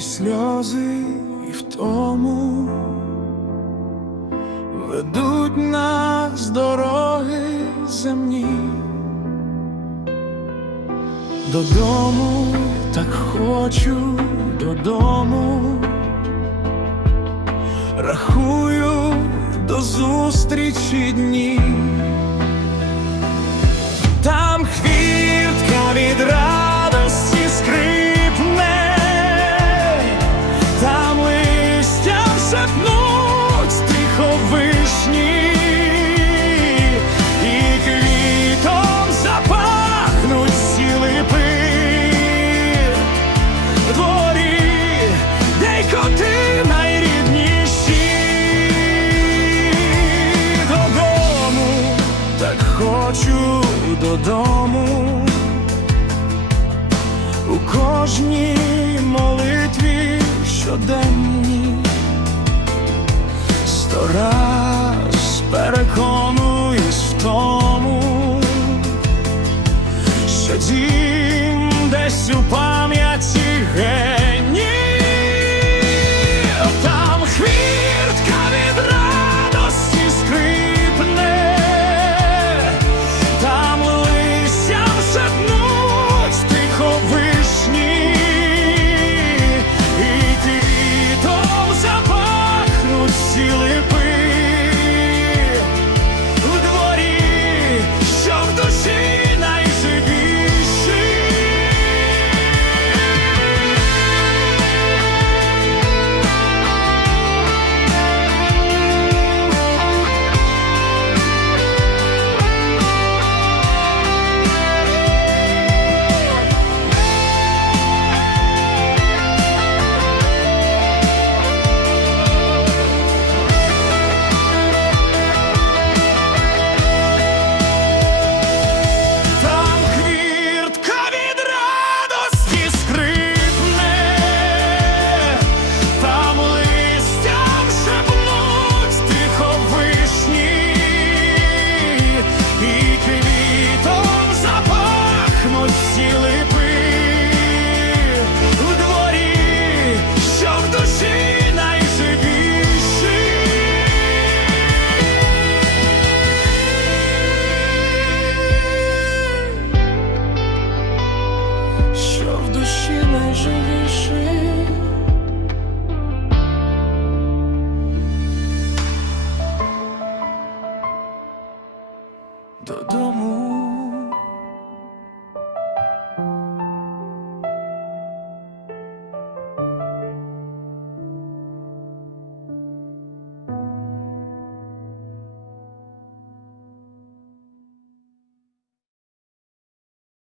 сльози і втому ведуть нас дороги земні. Додому так хочу додому. Рахую до зустрічі дні. Там хвіртка від додому. У кожній молитві щоденній сто раз переконуюсь в тому, що дім десь у Додому